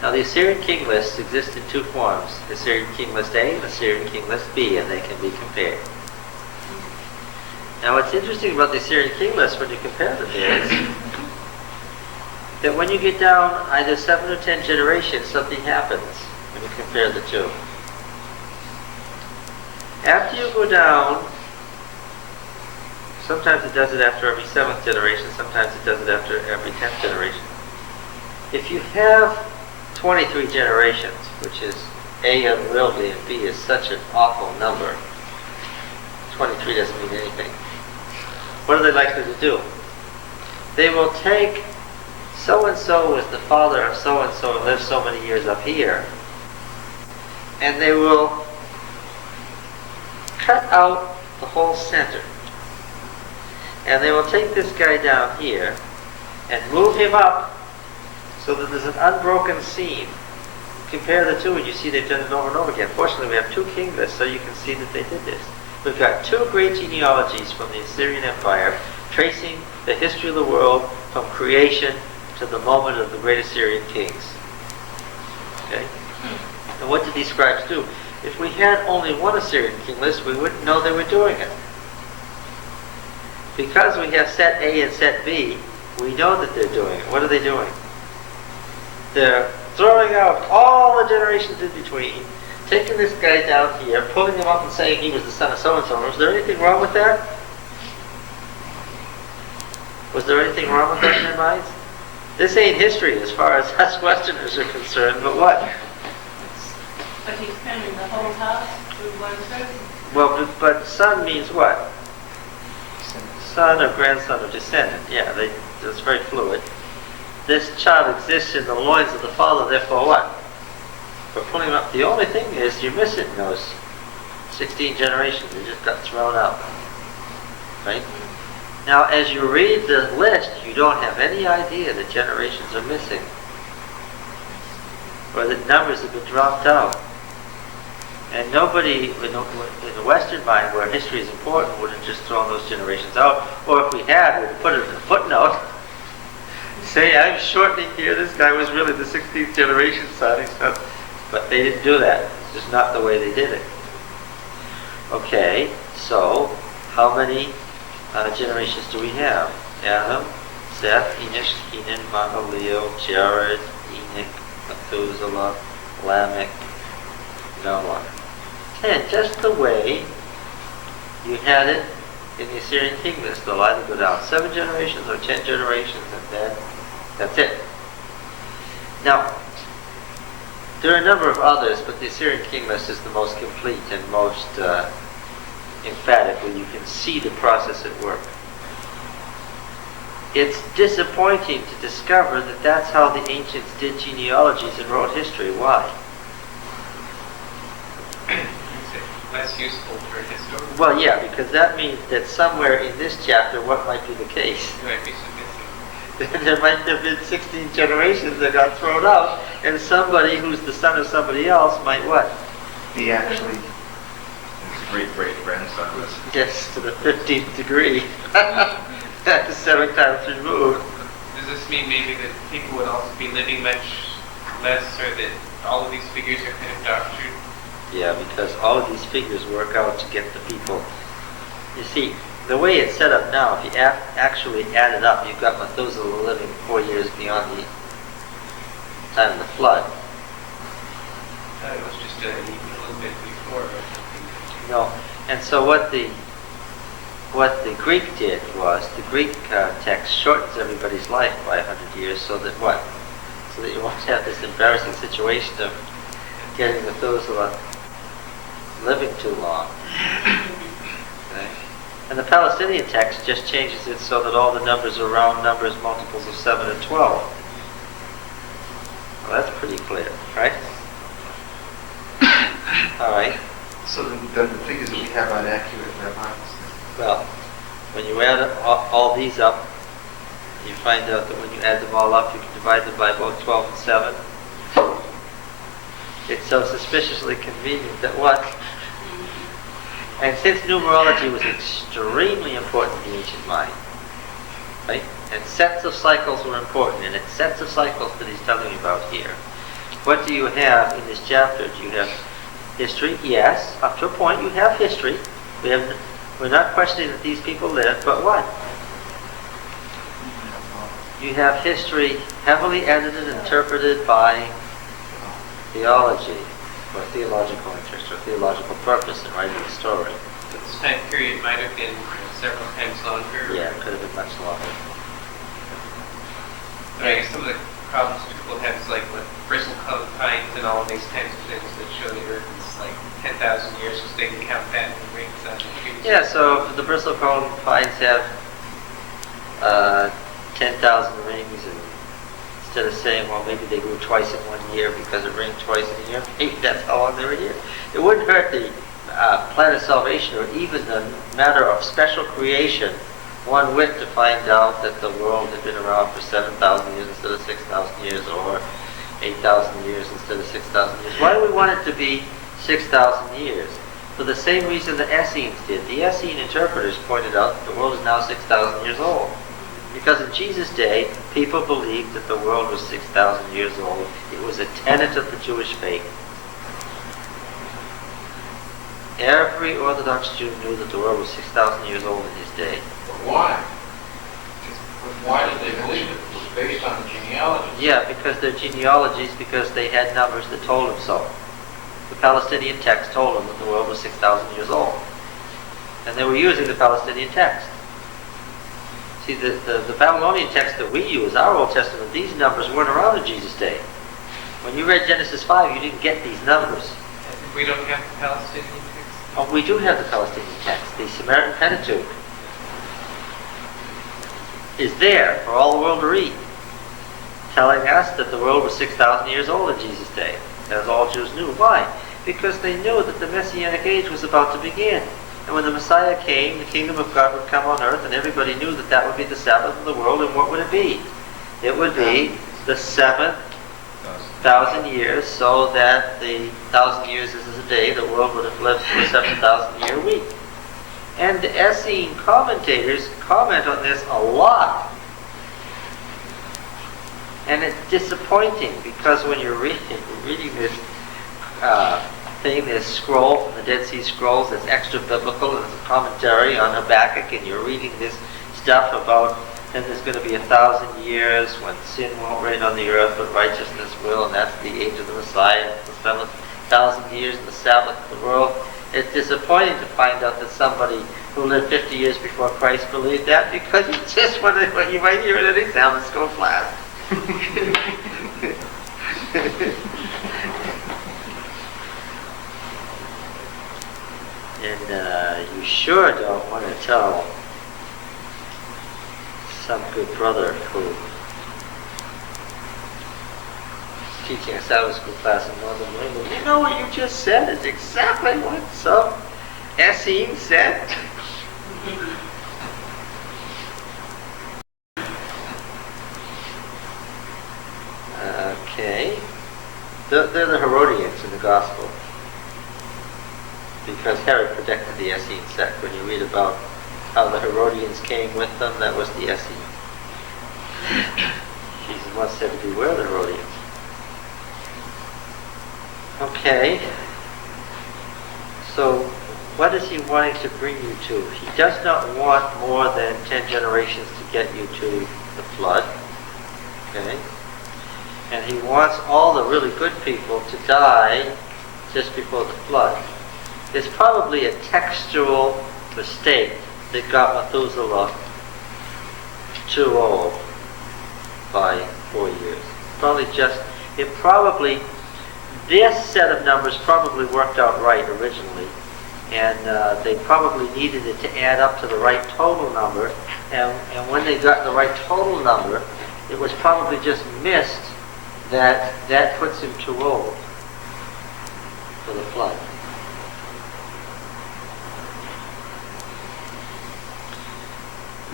Now the Assyrian king lists exist in two forms, Assyrian king list A and Assyrian king list B, and they can be compared. Now what's interesting about the Assyrian king list when you compare them is that when you get down either 7 or 10 generations, something happens when you compare the two. After you go down, sometimes it does it after every 7th generation, sometimes it does it after every 10th generation. If you have 23 generations, which is A unwieldy and B is such an awful number, 23 doesn't mean anything. What are they likely to do? They will take so-and-so was the father of so-and-so and lived so many years up here, and they will cut out the whole center. And they will take this guy down here and move him up so that there's an unbroken seam. Compare the two and you see they've done it over and over again. Fortunately, we have two king lists, so you can see that they did this. We've got two great genealogies from the Assyrian Empire tracing the history of the world from creation to the moment of the great Assyrian kings. Okay? And what did these scribes do? If we had only one Assyrian king list, we wouldn't know they were doing it. Because we have set A and set B, we know that they're doing it. What are they doing? They're throwing out all the generations in between, taking this guy down here, pulling him up and saying he was the son of so-and-so. Was there anything wrong with that? Was there anything wrong with that in their minds? This ain't history as far as us Westerners are concerned, but what? But he's claiming the whole house through one person. Well, but son means what? Son or grandson or descendant. Yeah, it's very fluid. This child exists in the loins of the father, therefore what? For pulling him up. The only thing is you're missing those 16 generations. They just got thrown out. Right? Now, as you read the list, you don't have any idea that generations are missing, or that numbers have been dropped out. And nobody in the Western mind, where history is important, would have just thrown those generations out. Or if we had, we'd put it in a footnote. Say, I'm shortening here, this guy was really the 16th generation son. But they didn't do that. It's just not the way they did it. Okay, so how many generations do we have? Adam, Seth, Enosh, Kenan, Mahalalel, Jared, Enoch, Methuselah, Lamech, Noah. 10, just the way you had it in the Assyrian king list. They'll either go down 7 generations or 10 generations, and then that's it. Now, there are a number of others, but the Assyrian king list is the most complete and most emphatic, where you can see the process at work. It's disappointing to discover that that's how the ancients did genealogies and wrote history. Why? Less useful for historians. Well, yeah, because that means that somewhere in this chapter, what might be the case? There might be some missing. There might have been 16 generations that got thrown out, and somebody who's the son of somebody else might what? He actually, his great-great-grandson was... Yes, to the 15th degree. That's 7 times removed. Does this mean maybe that people would also be living much less, or that all of these figures are kind of doctored? Yeah, because all of these figures work out to get the people. You see, the way it's set up now, if you actually add it up, you've got Methuselah living 4 years beyond the time of the flood. It was just a little bit before or something. No, and so what the Greek did was, the Greek text shortens everybody's life by 100 years, so that what? So that you won't have this embarrassing situation of getting Methuselah living too long. Okay. And the Palestinian text just changes it so that all the numbers are round numbers, multiples of 7 and 12. Well, that's pretty clear, right? All right. So then the figures that we have aren't accurate in their minds. Well, when you add all these up, you find out that when you add them all up, you can divide them by both 12 and 7. It's so suspiciously convenient that what? And since numerology was extremely important in the ancient mind, right? And sets of cycles were important, and it's sets of cycles that he's telling you about here. what do you have in this chapter? Do you have history? Yes, up to a point you have history. We're not questioning that these people lived, but what? You have history heavily edited and interpreted by theology, or theological interest, or theological purpose in writing the story. So this time period might have been several times longer. Yeah, it could have been much longer. But I guess some of the problems people have is like with bristlecone pines and all of these kinds of things that show the Earth is like 10,000 years, because they can count that in rings on the trees. Yeah, so the bristlecone pines have 10,000 rings, and instead of saying, well, maybe they grew twice in 1 year because it rained twice in a year, maybe that's how long they were here. It wouldn't hurt the plan of salvation, or even the matter of special creation, one whit to find out that the world had been around for 7,000 years instead of 6,000 years, or 8,000 years instead of 6,000 years. Why do we want it to be 6,000 years? For the same reason the Essenes did. The Essene interpreters pointed out that the world is now 6,000 years old. Because in Jesus' day, people believed that the world was 6,000 years old. It was a tenet of the Jewish faith. Every Orthodox Jew knew that the world was 6,000 years old in his day. But why? Why did they believe it? It was based on the genealogy. Yeah, because their genealogies, because they had numbers that told them so. The Palestinian text told them that the world was 6,000 years old. And they were using the Palestinian text. See, the Babylonian text that we use, our Old Testament, these numbers weren't around in Jesus' day. When you read Genesis 5, you didn't get these numbers. We don't have the Palestinian text. Oh, we do have the Palestinian text. The Samaritan Pentateuch is there for all the world to read, telling us that the world was 6,000 years old in Jesus' day, as all Jews knew. Why? Because they knew that the Messianic age was about to begin. And when the Messiah came, the kingdom of God would come on earth, and everybody knew that that would be the Sabbath of the world. And what would it be? It would be the 7,000 years, so that the 1,000 years is a day, the world would have lived for a 7,000-year week. And the Essene commentators comment on this a lot. And it's disappointing, because when you're reading this this scroll from the Dead Sea Scrolls that's extra biblical, and it's a commentary on Habakkuk, and you're reading this stuff about, and there's going to be 1,000 years when sin won't reign on the earth, but righteousness will, and that's the age of the Messiah, the 7,000 years, the Sabbath of the world. It's disappointing to find out that somebody who lived 50 years before Christ believed that, because you just want to, you might hear it at any Sabbath school class. And you sure don't want to tell some good brother who's teaching a Sabbath school class in Northern New England, you know what you just said is exactly what some Essene said. Okay. They're the Herodians in the Gospel, because Herod protected the Essene sect. When you read about how the Herodians came with them, that was the Essene. Jesus once said to beware the Herodians. Okay. So, what is he wanting to bring you to? He does not want more than 10 generations to get you to the flood. Okay? And he wants all the really good people to die just before the flood. It's probably a textual mistake that got Methuselah too old by 4 years. This set of numbers probably worked out right originally, and they probably needed it to add up to the right total number, and when they got the right total number, it was probably just missed that puts him too old for the flood.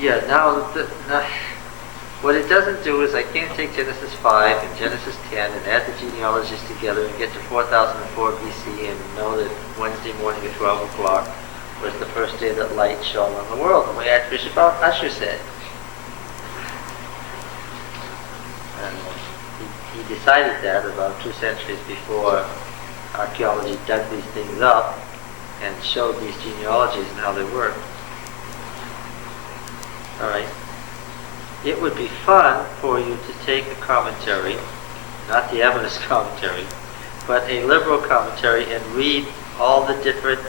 Yeah, now, what it doesn't do is I can't take Genesis 5 and Genesis 10 and add the genealogies together and get to 4004 BC and know that Wednesday morning at 12 o'clock was the first day that light shone on the world, the way Archbishop Usher said. And he decided that about 2 centuries before archaeology dug these things up and showed these genealogies and how they work. All right. It would be fun for you to take a commentary, not the Adventist commentary, but a liberal commentary and read all the different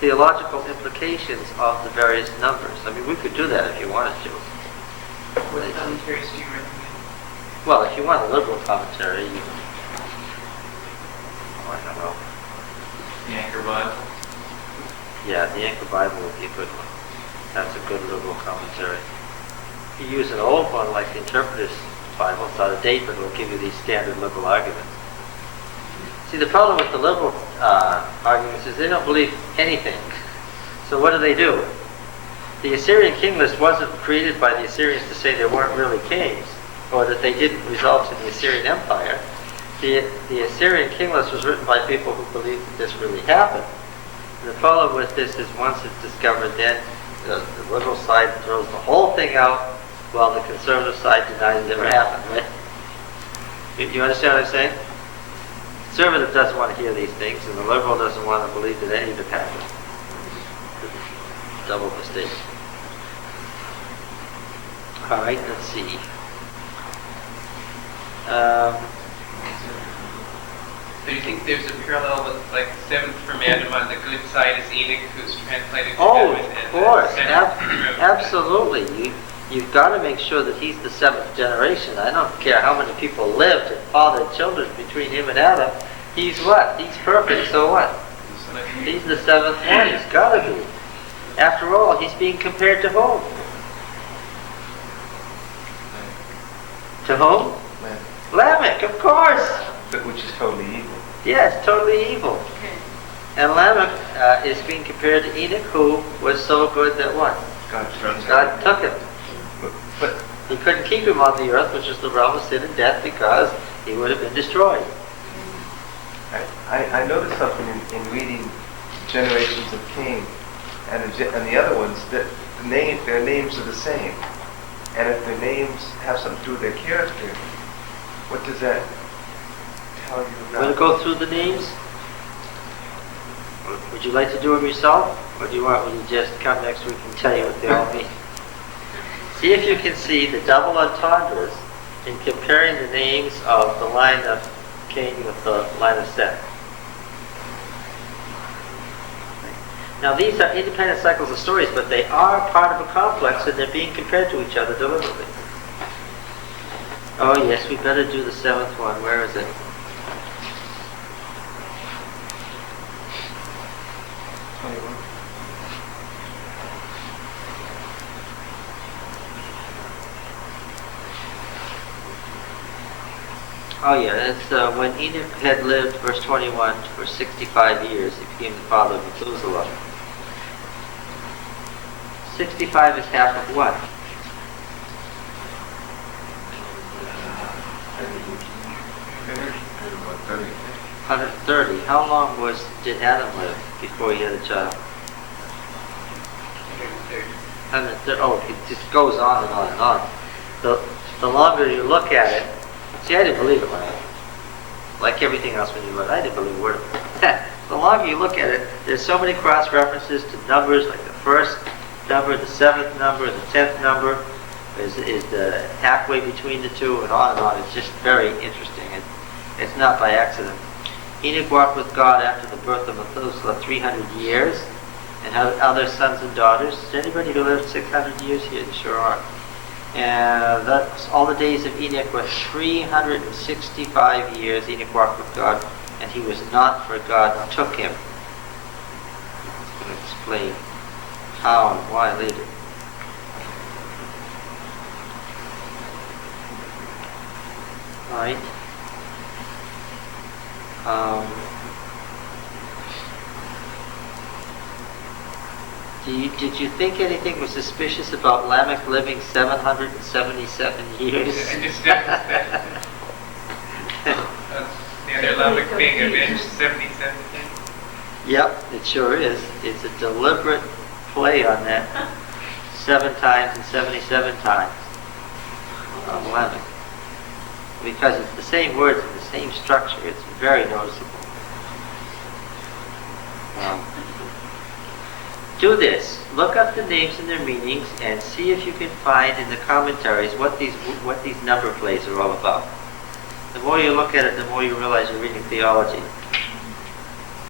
theological implications of the various numbers. I mean, we could do that if you wanted to. What commentaries do you recommend? Well, if you want a liberal commentary, you, I don't know. The Anchor Bible. Yeah, the Anchor Bible would be a good one. That's a good liberal commentary. If you use an old one like the Interpreter's Bible, it's out of date, but it will give you these standard liberal arguments. See, the problem with the liberal arguments is they don't believe anything. So what do? The Assyrian king list wasn't created by the Assyrians to say there weren't really kings, or that they didn't result in the Assyrian Empire. The Assyrian king list was written by people who believed that this really happened. And the problem with this is once it's discovered, then the liberal side throws the whole thing out, while the conservative side denies it ever happened, right? You understand what I'm saying? The conservative doesn't want to hear these things, and the liberal doesn't want to believe that any of it happened. Double mistake. All right, let's see. Do you think there's a parallel with, like, the seventh from Adam on the good side is Enoch, who's translated to Oh, heaven, of and course, the seventh from absolutely. You've got to make sure that he's the seventh generation. I don't care how many people lived and fathered children between him and Adam. He's what? He's perfect, so what? He's the seventh one. He's got to be. After all, he's being compared to whom? To whom? Lamech, of course. But which is totally evil. Yes, totally evil. Okay. And Lamech is being compared to Enoch, who was so good that what? God took him. But He couldn't keep him on the earth, which is the realm of sin and death, because he would have been destroyed. I noticed something in reading Generations of Cain and the other ones, that their names are the same. And if their names have something to do with their character, what does that tell you about? Want to go through the names? Would you like to do them yourself? Or do you want me to just come next week and tell you what they all mean? See if you can see the double entendres in comparing the names of the line of Cain with the line of Seth. Now these are independent cycles of stories, but they are part of a complex and they're being compared to each other deliberately. Oh yes, we better do the seventh one. Where is it? Oh yeah, that's when Enoch had lived, verse 21, for 65 years, he became the father of Methuselah. 65 is half of what? 130. How long did Adam live before he had a child? 130. Oh, it just goes on and on and on. The longer you look at it, see, I didn't believe it when like everything else when you look, I didn't believe a word of it. The longer you look at it, there's so many cross references to numbers, like the first number, the seventh number, the 10th number is the halfway between the two, and on and on. It's just very interesting. It's not by accident. Enoch walked with God after the birth of Methuselah 300 years, and had other sons and daughters. Is there anybody who lived 600 years here? There sure are. And that's all the days of Enoch were 365 years. Enoch walked with God, and he was not, for God took him. I'm going to explain how and why later. All right. Did you think anything was suspicious about Lamech living 777 years? I just noticed that. The other Lamech being avenged 77 times. Yep, it sure is. It's a deliberate play on that. 7 times and 77 times on Lamech. because it's the same words and the same structure. It's very noticeable. Do this. Look up the names and their meanings and see if you can find in the commentaries what these number plays are all about. The more you look at it, the more you realize you're reading theology.